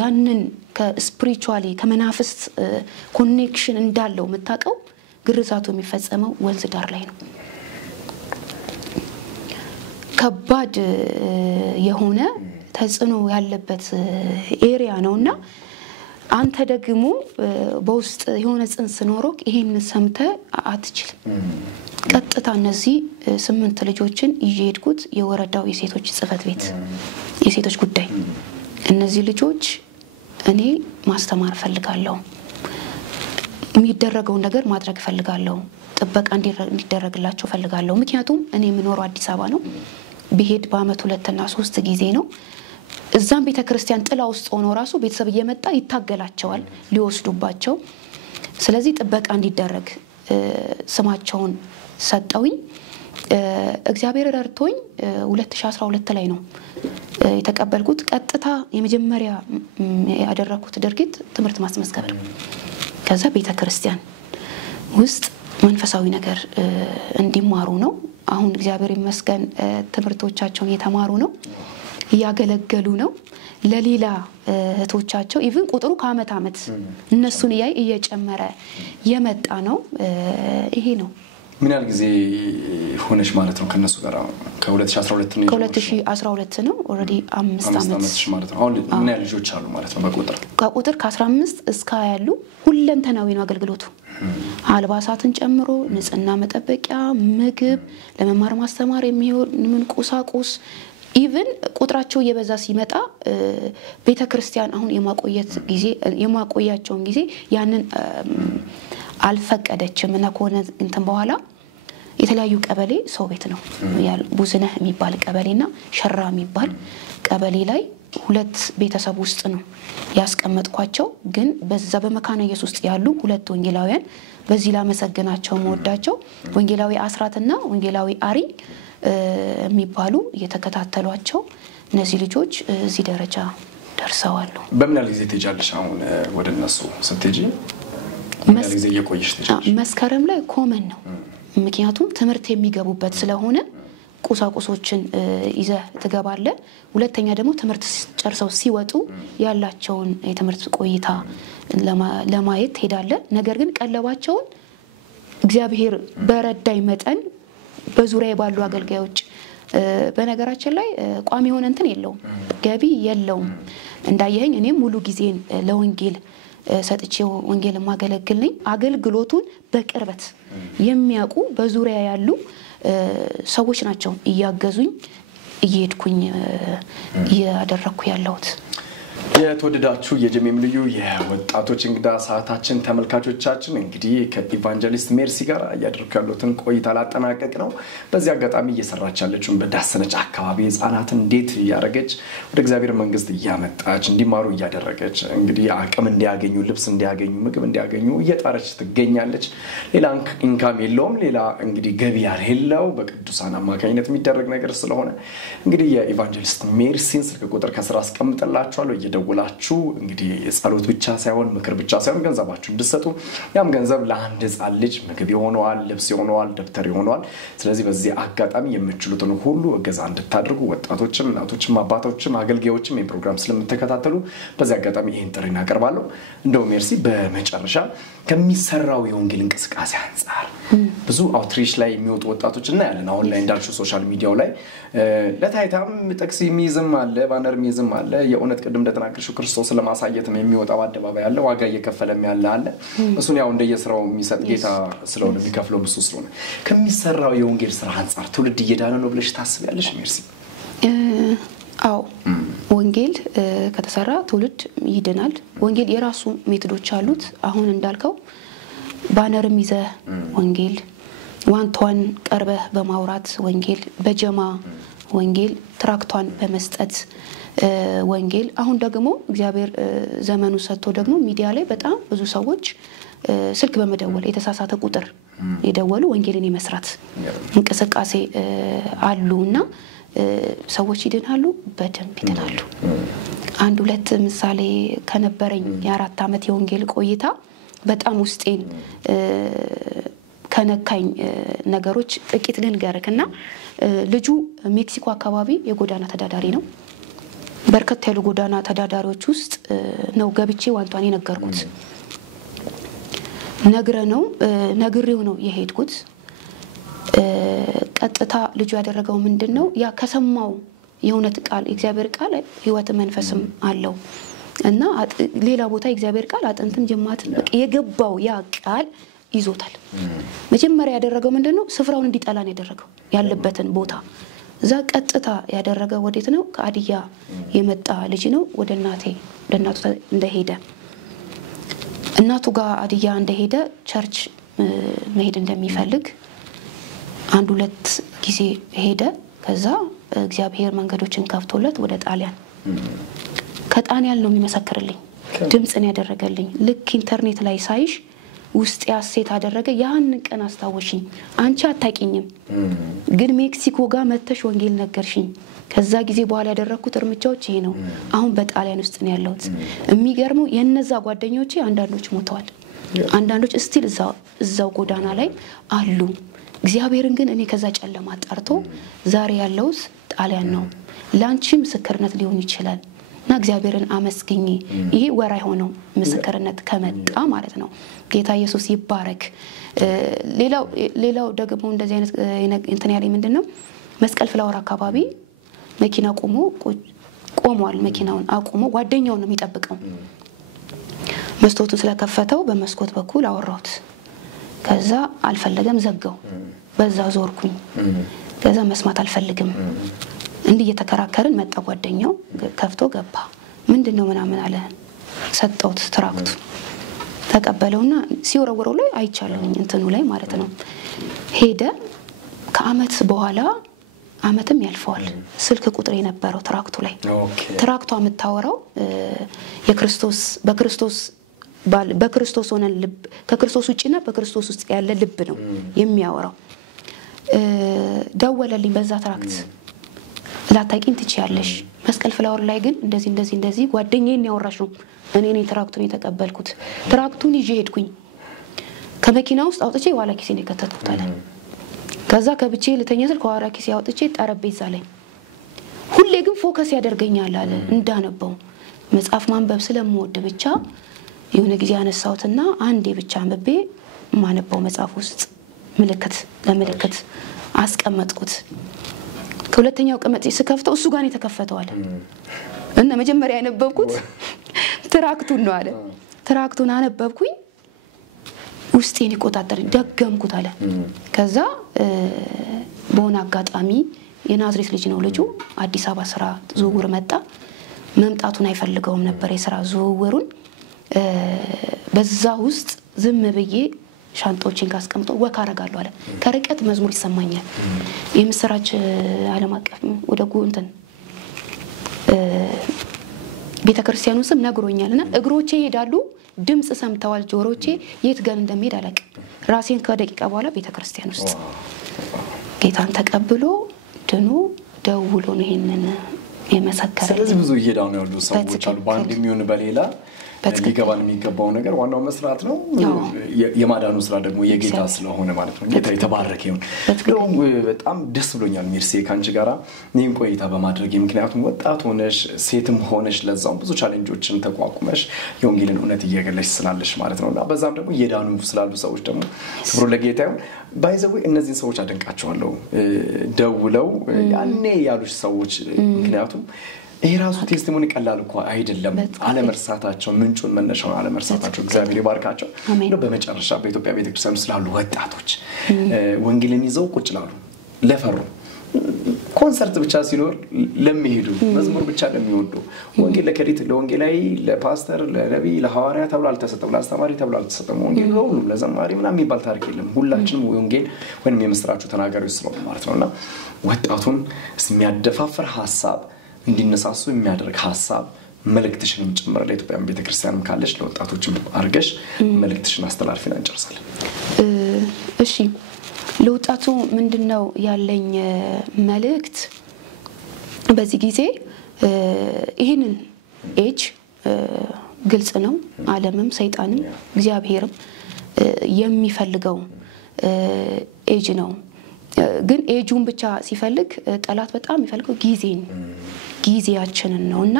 ያንን ከስፒሪቹዋሊ ከመናፍስት ኮኔክሽን እንዳለው መታቀው ግርዛቱ የሚፈጸመው ወንዝ ዳር ላይ ነው ከባድ የሆነ ተጽዕኖ ያለበት ኤሪያ ነውና አንተ ደግሞ በውስጥ የሆነ ጽንስ ኖሮክ ይሄን ሰምተ አትችልም ቀጥታ እነዚህ 8 ልጆችን ይሄድኩት የወረዳው የሴቶች ጽፈት ቤት የሴቶች ጉዳይ እነዚህ ልጆች እኔ ማስተማር ፈልጋለሁ የሚደረገው ነገር ማድረግ ፈልጋለሁ ጥበቃ እንዲደረግላቸው ፈልጋለሁ ምክንያቱም እኔ ምኖር አዲስ አበባ ነው ቢሄድ በአመት 2 እና 3 ጊዜ ነው እዛም ቤተ ክርስቲያን ጥላ ውስጥ ሆኖ ራሱ ቤተሰብ እየመጣ ይታገላቸዋል ሊወስዱባቸው ስለዚህ ጥበቃ እንዲደረግ ስማቸውን ሰጠውኝ እግዚአብሔር ረድቶኝ 2012 ላይ ነው የተቀበልኩት ቀጥታ የመጀመሪያ ያደረኩት ድርጊት ትምህርት ማስመዝገብ ነው ከዛ ቤተ ክርስቲያን ውስጥ መንፈሳዊ ነገር እንዲማሩ ነው አሁን እግዚአብሔር ይመስገን ትምህርቶቻቸውን የተማሩ ነው ያገለገሉ ነው ለሌላ እህቶቻቸው ኢቭን ቁጥሩ ከአመት አመት እነሱን እየጨመረ የመጣ ነው ይሄ ነው ምን ያህል ጊዜ ሆነሽ ማለት ነው ከነሱ ጋር ከ2012 ነው ከ2012 ነው ኦሬዲ 5 አመት ማለት ነው አሁን ምን ያህል ልጆች አሉ ማለት ነው በቁጥር ከ15 እስከ ያሉ ሁለንተናዊ ነው አገልግሎቱ አልባሳትን ጨምሮ ንጽህና መጠበቂያ ምግብ ለመማር ማስተማር የሚሆን ቁሳቁስ ኢቭን ቁጥራቸው የበዛ ሲመጣ ቤተ ክርስቲያን አሁን የማቆያቸውን ጊዜ ያንን አልፈቀደችም እና ኮነ እንትን በኋላ የተለያዩ ቀበሌ ሰው ቤት ነው ያል ቡዝነህ የሚባል ቀበሌና ሸራ የሚባል ቀበሌ ላይ ሁለት ቤተሰብ ውስጥ ነው ያስቀመጥኳቸው ግን በዛ በመካነ ኢየሱስ ውስጥ ያሉ ሁለት ወንጌላውያን በዚህ ላመሰግናቸው መወዳቸው ወንጌላዊ አስራትና ወንጌላዊ አሪ የሚባሉ እየተከታተሏቸው እነዚህ ልጆች እዚህ ደረጃ ደርሰዋል በምን ያህል ጊዜ ተጃለሽ አሁን ወደ እነሱ ስትጂ ምን ያህል ጊዜ እየቆየሽ ተጃለሽ መስከረም ላይ ኮመን ነው ምክንያቱም ትምህርት የሚገቡበት ስለሆነ ቁሳቁሶችን ይዘ ተገባለ ሁለተኛ ደግሞ ትምህርት ጨርሰው ሲወጡ ያላቸውን የትምህርት ቆይታ ለማየት ሄዳለ ነገር ግን ቀለባቸውን እግዚአብሔር በረዳይ መጠን በዙሪያ ባሉ አገልጋዮች በነገራችን ላይ ቋሚ ሆነ እንትን የለውም ገቢ የለውም እንዳየኝ እኔም ሙሉ ጊዜን ለወንጌል ሰጥቼው ወንጌል ማገለግል ነኝ አገልግሎቱን በቅርበት የሚያውቁ በዙሪያ ያሉ ሰዎች ናቸው እያገዙኝ እየሄድኩኝ ያደረኩ ያለሁት የተወደዳችሁ የጀሜም ልዩ የወጣቶች እንግዳ ሰዓታችን ተመልካቾቻችን እንግዲህ ከኢቫንጀሊስት ሜርሲ ጋር ያደረኩ ያሉትን ቆይታ ላጠናቀቅ ነው በዚህ አጋጣሚ እየሰራች ያለችው በዳሰነች አካባቢ ህፃናትን እንዴት ያረጋች ወደ እግዚአብሔር መንግስት እያመጣች እንዲማሩ እያደረገች እንግዲህ አቅም እንዲያገኙ ልብስ እንዲያገኙ ምግብ እንዲያገኙ እየጣረች ትገኛለች ሌላ ኢንካም የለውም ሌላ እንግዲህ ገቢ ያለው በቅዱሳን አማካኝነት የሚደረግ ነገር ስለሆነ እንግዲህ የኢቫንጀሊስት ሜርሲን ስልክ ቁጥር ከስራ አስቀምጥላችኋለሁ እየደወላችሁ እንግዲህ ጸሎት ብቻ ሳይሆን ምክር ብቻ ሳይሆን ገንዘባችሁ እንድትሰጡ ያም ገንዘብ ለአንድ ሕፃን ልጅ ምግብ ይሆነዋል ልብስ ይሆነዋል ደብተር ይሆነዋል ስለዚህ በዚህ አጋጣሚ የምትችሉትን ሁሉ እገዛ እንድታደርጉ ወጣቶችም እናቶችም አባቶችም አገልጋዮችም ይሄን ፕሮግራም ስለምትከታተሉ በዚህ አጋጣሚ ይሄን ጥሪ እናቀርባለሁ እንደው ሜርሲ በመጨረሻ ከሚሰራው የወንጌል እንቅስቃሴ አንፃር ብዙ አውትሪች ላይ የሚወጡ ወጣቶች እና ያለን አሁን ላይ እንዳልኩ ሶሻል ሚዲያው ላይ ለታይታም ጥቅስ የሚይዝም አለ ባነር የሚይዝም አለ የእውነት ቅድም እንደተናገርሽው ክርስቶስ ለማሳየት የሚወጣው አደባባይ አለ ዋጋ እየከፈለም ያለ አለ እሱን ያው እንደየስራው የሚሰጥ ጌታ ስለሆነ የሚከፍለው ብዙ ስለሆነ ከሚሰራው የወንጌል ስራ አንፃር ትውልድ እየዳነ ነው ብለሽ ታስቢያለሽ ሜርሲ? አዎ ወንጌል ከተሰራ ትውልድ ይድናል ወንጌል የራሱ ሜቶዶች አሉት አሁን እንዳልከው ባነርም ይዘ ወንጌል ዋንቷን ቀርበ በማውራት ወንጌል በጀማ ወንጌል ትራክቷን በመስጠት ወንጌል አሁን ደግሞ እግዚአብሔር ዘመኑ ሰጥቶ ደግሞ ሚዲያ ላይ በጣም ብዙ ሰዎች ስልክ በመደወል የተሳሳተ ቁጥር ይደወሉ ወንጌልን የመስራት እንቅስቃሴ አሉና ሰዎች ይድናሉ በደንብ ይድናሉ አንድ ሁለት ምሳሌ ከነበረኝ የ4 አመት የወንጌል ቆይታ በጣም ውስጤን ከነካኝ ነገሮች ጥቂት ልንገርክና ልጁ ሜክሲኮ አካባቢ የጎዳና ተዳዳሪ ነው በርከት ያሉ ጎዳና ተዳዳሪዎች ውስጥ ነው ገብቼ ዋንቷን የነገርኩት ነግሬው ነው የሄድኩት ቀጥታ ልጁ ያደረገው ምንድነው ያ ከሰማው የእውነት ቃል እግዚአብሔር ቃል ህይወት መንፈስም አለው እና ሌላ ቦታ እግዚአብሔር ቃል አጥንትም ጀማትም የገባው ያ ቃል ይዞታል መጀመሪያ ያደረገው ምንድነው ስፍራውን እንዲጠላን ያደረገው ያለበትን ቦታ እዛ ቀጥታ ያደረገው ወዴት ነው ከአዲያ የመጣ ልጅ ነው ወደ እናቱ እንደሄደ እናቱ ጋር አዲያ እንደሄደ ቸርች መሄድ እንደሚፈልግ አንድ ሁለት ጊዜ ሄደ ከዛ እግዚአብሔር መንገዶችን ከፍቶለት ወደ ጣሊያን ከጣሊያን ነው የሚመሰክርልኝ ድምጽን ያደረገልኝ ልክ ኢንተርኔት ላይ ሳይሽ ውስጥ ያሴት አደረገ ያን ቀን አስተዋወሽኝ አንቺ አታቂኝም ግን ሜክሲኮ ጋር መተሽ ወንጌል ነገርሽኝ ከዛ ጊዜ በኋላ ያደረኩት እርምጃዎች ይሄ ነው አሁን በጣሊያን ውስጥ ነው ያለሁት የሚገርመው የነዛ ጓደኞቼ አንዳንዶች ሞተዋል አንዳንዶች ስቲል እዛው ጎዳና ላይ አሉ እግዚአብሔርን ግን እኔ ከዛ ጨለማ ጠርቶ ዛሬ ያለውስ ጣሊያን ነው ላንቺ ምስክርነት ሊሆን ይችላል እና እግዚአብሔርን አመስግኝ ይሄ ወራይ ሆነው ምስክርነት ከመጣ ማለት ነው ጌታ ኢየሱስ ይባረክ ሌላው ደግሞ እንደዚህ አይነት እንትን ያለኝ ምንድነው መስቀል ፍላወር አካባቢ መኪና ቆሟል መኪናውን አቁሞ ጓደኛው ነው የሚጠብቀው መስኮቱን ስለከፈተው በመስኮት በኩል አወራሁት ከዛ አልፈለገም ዘጋው በዛ ዞርኩኝ ከዛ መስማት አልፈልግም እንዴ እየተከራከርን መጣ ጓደኛው ከፍቶ ገባ ምንድነው ምናምን አለ ሰጠውት ትራክቱ ተቀበለውና ሲወረወረው ላይ አይቻለኝ እንትኑ ላይ ማለት ነው ሄደ ከአመት በኋላ አመትም ያልፈዋል ስልክ ቁጥር የነበረው ትራክቱ ላይ ትራክቷ የምታወራው በክርስቶስ ሆነን ልብ ከክርስቶስ ውጪና በክርስቶስ ውስጥ ያለ ልብ ነው የሚያወራው ደወለልኝ በዛ ትራክት ላታቂን ትችያለሽ መስቀል ፍላወር ላይ ግን እንደዚህ ጓደኛዬን ያወራሽ ነው እኔ ትራክቱን የተቀበልኩት ትራክቱን ይዤ ሄድኩኝ ከመኪና ውስጥ አውጥቼ ዋላ ኪሴን የከተትኩት አለ ከዛ ከብቼ ልተኛ ስል ከዋራ ኪሴ አውጥቼ ጠረጴዛ ላይ ሁሌ ግን ፎከስ ያደርገኛል አለ እንዳነበው መጽሐፍ ማንበብ ስለምወድ ብቻ የሆነ ጊዜ አነሳውትና አንዴ ብቻ አንብቤ ማነበው መጽሐፍ ውስጥ ለምልክት አስቀመጥኩት ከሁለተኛው ቀመጤ ስከፍተው እሱ ጋር የተከፈተው አለ እና መጀመሪያ ያነበብኩት ትራክቱን ነው አለ ትራክቱን አነበብኩኝ ውስጤን ይቆጣጠር ደገምኩት አለ ከዛ በሆነ አጋጣሚ የናዝሬት ልጅ ነው ልጁ አዲስ አበባ ስራ ዝውውር መጣ መምጣቱን አይፈልገውም ነበር የሥራ ዝውውሩን በዛ ውስጥ ዝም ብዬ ሻንጣዎችን ካስቀምጦ ወካረጋለሁ አለ ከርቀት መዝሙር ይሰማኛል የምስራች ዓለም አቀፍ ወደ ጎንተን ቤተክርስቲያኑ ስም ነግሮኛልና እግሮቼ ይሄዳሉ ድምጽ ሰምተዋል ጆሮቼ የት ጋር እንደሚሄድ አለቅ ራሴን ከደቂቃ በኋላ ቤተክርስቲያን ውስጥ ጌታን ተቀብሎ ድኖ ደውሎ ነው ይሄንን የመሰከረ ስለዚህ ብዙ እየዳኑ ያሉ ሰዎች አሉ በአንድ የሚሆን በሌላ ሊገባን የሚገባው ነገር ዋናው መስራት ነው የማዳኑ ስራ ደግሞ የጌታ ስለሆነ ማለት ነው ጌታ የተባረከ ይሁን እንደውም በጣም ደስ ብሎኛል ሚርሴ ካንቺ ጋራ እኔን ቆይታ በማድረግ ምክንያቱም ወጣት ሆነሽ ሴትም ሆነሽ ለዛም ብዙ ቻሌንጆችን ተቋቁመሽ የወንጌልን እውነት እየገለጽሽ ስላለሽ ማለት ነውና በዛም ደግሞ እየዳኑ ስላሉ ሰዎች ደግሞ ክብሩ ለጌታ ይሁን ባይዘው እነዚህ ሰዎች አደንቃቸዋለሁ ደውለው ያኔ ያሉሽ ሰዎች ምክንያቱም ይራሱ ቴስቲሞኒ ቀላል እኮ አይደለም አለ መርሳታቸው ምንጩን መነሻው አለ መርሳታቸው እግዚአብሔር ይባርካቸው ነው በመጨረሻ በኢትዮጵያ ቤተክርስቲያን ስላሉ ወጣቶች ወንጌልን ይዘው ቁጭ ላሉ ለፈሩ ኮንሰርት ብቻ ሲኖር ለሚሄዱ መዝሙር ብቻ ለሚወዱ ወንጌል ለከሪት ለወንጌላዊ ለፓስተር ለነብይ ለሐዋርያ ተብሎ አልተሰጠም ለአስተማሪ ተብሎ አልተሰጠም ወንጌል ሁሉ ለዘማሪ ምናምን የሚባል ታሪክ የለም ሁላችንም ወንጌል ወይንም የምስራቹ ተናጋሪዎች ስለሆነ ማለት ነውና ወጣቱን የሚያደፋፍር ሐሳብ እንዲነሳሱ የሚያደርግ ሐሳብ መልእክትሽንም ጭምር ለኢትዮጵያ ቤተክርስቲያንም ካለሽ ለወጣቶችም አርገሽ መልእክትሽን አስተላልፊና እንጨርሳለን እሺ ለወጣቱ ምንድነው ያለኝ መልእክት በዚህ ጊዜ ይሄንን ኤጅ ግልጽ ነው ዓለምም ሰይጣንም እግዚአብሔርም የሚፈልገው ኤጅ ነው ግን ኤጁን ብቻ ሲፈልግ ጠላት በጣም ይፈልገው ጊዜያችንን ነውና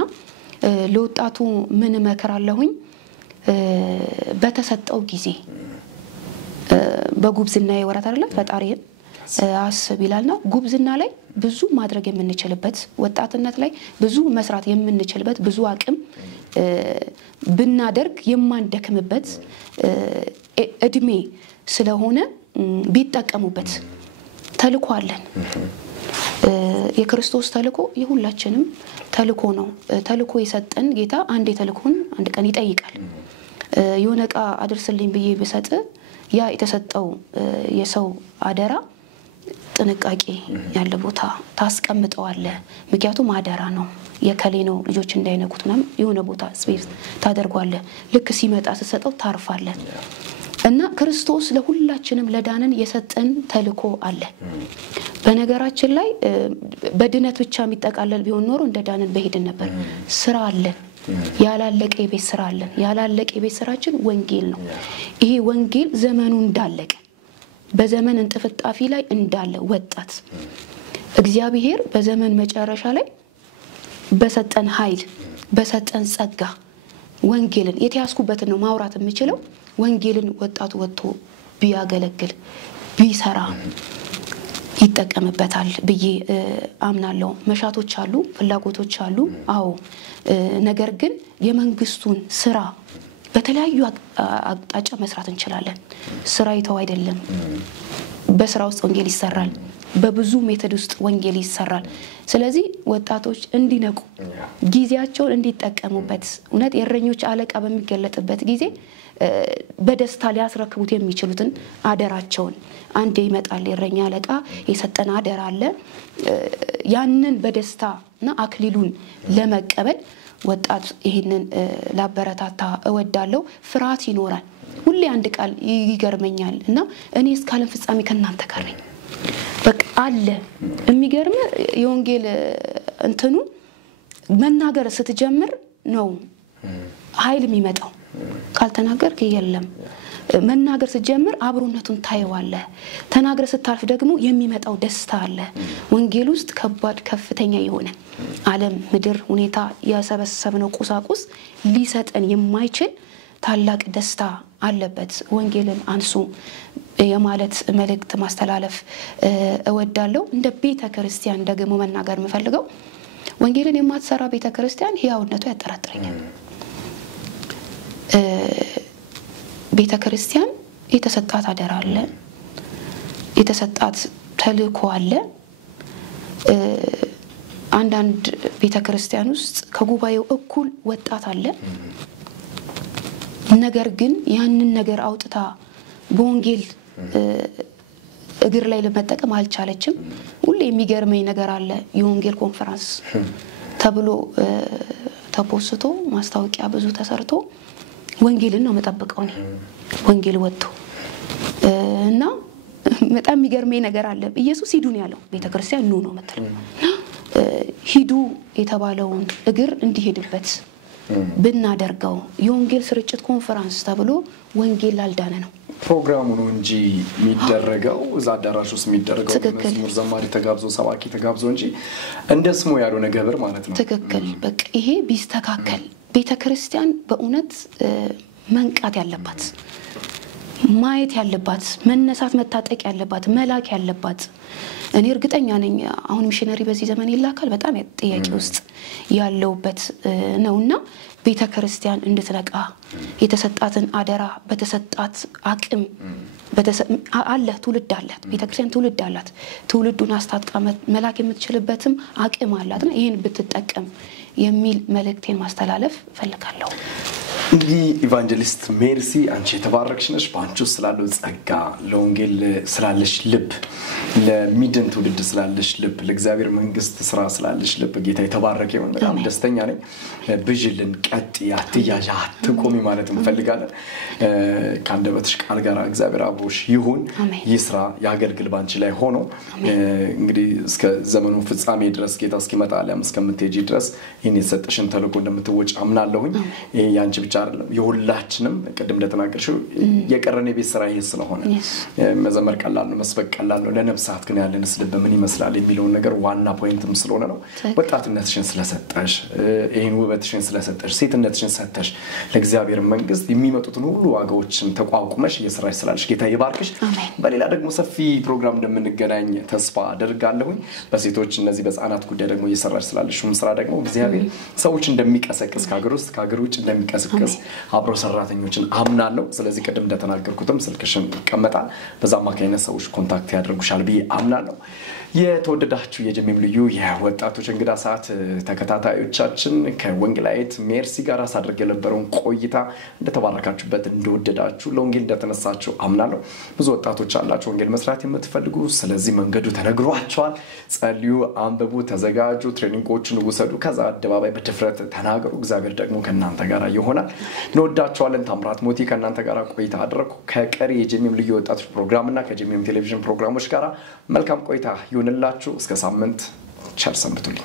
ለወጣቱ ምን መከራለሁኝ በተሰጠው ጊዜ በጉብዝና ይወራት አይደለ ፈጣሪን አስብ ይላልና ጉብዝና ላይ ብዙ ማድረግ የምንችልበት ወጣትነት ላይ ብዙ መስራት የምንችልበት ብዙ አቅም ብናደርግ የማንደክምበት እድሜ ስለሆነ ቢጠቀሙበት ተልኮ አለን የክርስቶስ ተልኮ የሁላችንም ተልኮ ነው ተልኮ የሰጠን ጌታ አንድ ተልኮን አንድ ቀን ይጠይቃል የሆነቃ አድርስልኝ ብዬ በሰጠ ያ የተሰጠው የሰው አደራ ጥንቃቄ ያለ ቦታ ታስቀምጠዋለ ምክንያቱም አደራ ነው የከሌ ነው ልጆች እንዳይነኩትናም የሆነ ቦታ ስፔስ ታደርጓለ ልክ ሲመጣ ተሰጠው ታርፋለ እና ክርስቶስ ለሁላችንም ለዳነን የሰጠን ተልኮ አለ በነገራችን ላይ በድነት ብቻ የሚጠቃለል ቢሆን ኖሮ እንደ ዳነን በሄድን ነበር ስራ አለን ያላለቀ የቤት ስራ አለን ያላለቀ የቤት ስራችን ወንጌል ነው ይሄ ወንጌል ዘመኑ እንዳለቀ በዘመን እንጥፍጣፊ ላይ እንዳለ ወጣት እግዚአብሔር በዘመን መጨረሻ ላይ በሰጠን ኃይል በሰጠን ጸጋ ወንጌልን የተያስኩበትን ነው ማውራት የምችለው ወንጌልን ወጣቱ ወጥቶ ቢያገለግል ቢሰራ ይጠቀምበታል ብዬ አምናለሁ መሻቶች አሉ ፍላጎቶች አሉ አዎ ነገር ግን የመንግስቱን ስራ በተለያዩ አቅጣጫ መስራት እንችላለን ስራ ይተው አይደለም በስራ ውስጥ ወንጌል ይሰራል በብዙ ሜተድ ውስጥ ወንጌል ይሰራል ስለዚህ ወጣቶች እንዲነቁ ጊዜያቸውን እንዲጠቀሙበት እውነት የእረኞች አለቃ በሚገለጥበት ጊዜ በደስታ ሊያስረክቡት የሚችሉትን አደራቸውን አንዴ ይመጣል የእረኛ አለቃ የሰጠን አደራ አለ ያንን በደስታና አክሊሉን ለመቀበል ወጣት ይሄንን ላበረታታ እወዳለሁ ፍርሃት ይኖራል ሁሌ አንድ ቃል ይገርመኛል እና እኔ እስካለም ፍጻሜ ከናንተ ጋር ነኝ በቃ አለ የሚገርም የወንጌል እንትኑ መናገር ስትጀምር ነው ኃይል የሚመጣው ካልተናገርክ የለም መናገር ስትጀምር አብሮነቱን ታይዋለ ተናገር ስታልፍ ደግሞ የሚመጣው ደስታ አለ ወንጌል ውስጥ ከባድ ከፍተኛ የሆነ ዓለም ምድር ሁኔታ ያሰበሰብነው ቁሳቁስ ሊሰጠን የማይችል ታላቅ ደስታ አለበት ወንጌልን አንሱ የማለት መልእክት ማስተላለፍ እወዳለሁ እንደ ቤተ ክርስቲያን ደግሞ መናገር መፈልገው ወንጌልን የማትሰራ ቤተ ክርስቲያን ሕያውነቱ ያጠራጥረኛል ቤተ ክርስቲያን የተሰጣት አደራ አለ የተሰጣት ተልእኮ አለ አንዳንድ ቤተ ክርስቲያን ውስጥ ከጉባኤው እኩል ወጣት አለ ነገር ግን ያንን ነገር አውጥታ በወንጌል እግር ላይ ለመጠቀም አልቻለችም ሁሌ የሚገርመኝ ነገር አለ የወንጌል ኮንፈረንስ ተብሎ ተፖስቶ ማስታወቂያ ብዙ ተሰርቶ ወንጌልን ነው መጠበቀው ነው ወንጌል ወጥቶ እና በጣም የሚገርመኝ ነገር አለ ኢየሱስ ሂዱን ያለው ቤተ ክርስቲያን ነው መጥተው ሂዱ የተባለውን እግር እንዲሄድበት ብናደርገው የወንጌል ስርጭት ኮንፈረንስ ተብሎ ወንጌል ላልዳነ ነው ፕሮግራሙ ነው እንጂ የሚደረገው እዛ አዳራሽ ውስጥ የሚደረገው መዝሙር ዘማሪ ተጋብዞ ሰባኪ ተጋብዞ እንጂ እንደ ስሙ ያለው ነገር ማለት ነው ትክክል በቃ ይሄ ቢስተካከል ቤተክርስቲያን በእውነት መንቃት ያለባት ማየት ያለባት መነሳት መታጠቅ ያለባት መላክ ያለባት እኔ እርግጠኛ ነኝ አሁን ሚሽነሪ በዚህ ዘመን ይላካል በጣም ጥያቄ ውስጥ ያለውበት ነውና ቤተክርስቲያን እንድትነቃ የተሰጣትን አደራ በተሰጣት አቅም አለ ትውልድ አላት ቤተክርስቲያን ትውልድ አላት ትውልዱን አስታጥቃ መላክ የምትችልበትም አቅም አላትና ይሄን ብትጠቀም የሚል መልእክቴን ማስተላለፍ ፈልጋለሁ እንግዲህ ኢቫንጀሊስት ሜርሲ አንቺ የተባረክሽ ነሽ ባንቺ ስላለው ጸጋ ለወንጌል ስላለሽ ልብ ለሚድን ትውልድ ስላለሽ ልብ ለእግዚአብሔር መንግስት ስራ ስላለሽ ልብ ጌታ የተባረከ ይሁን በጣም ደስተኛ ነኝ ብጅልን ቀጥ ያትያዣ ተቆሚ ማለት እንፈልጋለን ካንደበትሽ ቃል ጋር እግዚአብሔር አብሮሽ ይሁን ይስራ ያገልግል ባንቺ ላይ ሆኖ እንግዲህ እስከ ዘመኑ ፍጻሜ ድረስ ጌታ እስኪመጣ አለም እስከምትሄጂ ድረስ ይሄን የተሰጠሽን ተልእኮ እንደምትወጪ አምናለሁኝ ያንቺ ብቻ አይደለም የሁላችንም ቀደም እንደተናገርሽው የቀረኔ ቤት ስራ ይሄ ስለሆነ መዘመር ቀላል ነው መስበክ ቀላል ነው ለነፍሳት ግን ያለንስ ልብ ምን ይመስላል የሚለው ነገር ዋና ፖይንትም ስለሆነ ነው ወጣትነትሽን ስለሰጠሽ ይሄን ውበትሽን ስለሰጠሽ ሴትነትሽን ሰጠሽ ለእግዚአብሔር መንግስት የሚመጡትን ሁሉ ዋጋዎችን ተቋቁመሽ እየሰራሽ ስላለሽ ጌታ ይባርክሽ በሌላ ደግሞ ሰፊ ፕሮግራም እንደምንገናኝ ተስፋ አደርጋለሁኝ በሴቶች እነዚህ በህፃናት ጉዳይ ደግሞ እየሰራሽ ስላለሽ ስራ ደግሞ እግዚአብሔር ሰዎች እንደሚቀሰቅስ ከሀገር ውስጥ ከሀገር ውጭ እንደሚቀሰቅስ አብሮ ሰራተኞችን አምናለሁ ስለዚህ ቀደም እንደተናገርኩትም ስልክሽን ይቀመጣል በዛ ማካይነት ሰዎች ኮንታክት ያደርጉሻል ቢ አምናለሁ የተወደዳችሁ የጀሜም ልዩ የወጣቶች እንግዳ ሰዓት ተከታታዮቻችን ከወንጌላዊት ሜርሲ ጋር አሳድርገ የነበረውን ቆይታ እንደተባረካችሁበት እንደወደዳችሁ ለወንጌል እንደተነሳችሁ አምናለሁ ብዙ ወጣቶች አላችሁ ወንጌል መስራት የምትፈልጉ ስለዚህ መንገዱ ተነግሯቸዋል ጸልዩ አንብቡ ተዘጋጁ ትሬኒንጎችን ወሰዱ ከዛ አደባባይ በድፍረት ተናገሩ እግዚአብሔር ደግሞ ከናንተ ጋር ይሆናል እንወዳችኋለን ታምራት ሞቲ ከናንተ ጋር ቆይታ አድርኩ ከቀሪ የጀሜም ልዩ ወጣቶች ፕሮግራምና ከጀሜም ቴሌቪዥን ፕሮግራሞች ጋር መልካም ቆይታ ይሁንላችሁ እስከ ሳምንት ቸር ሰንብቱልኝ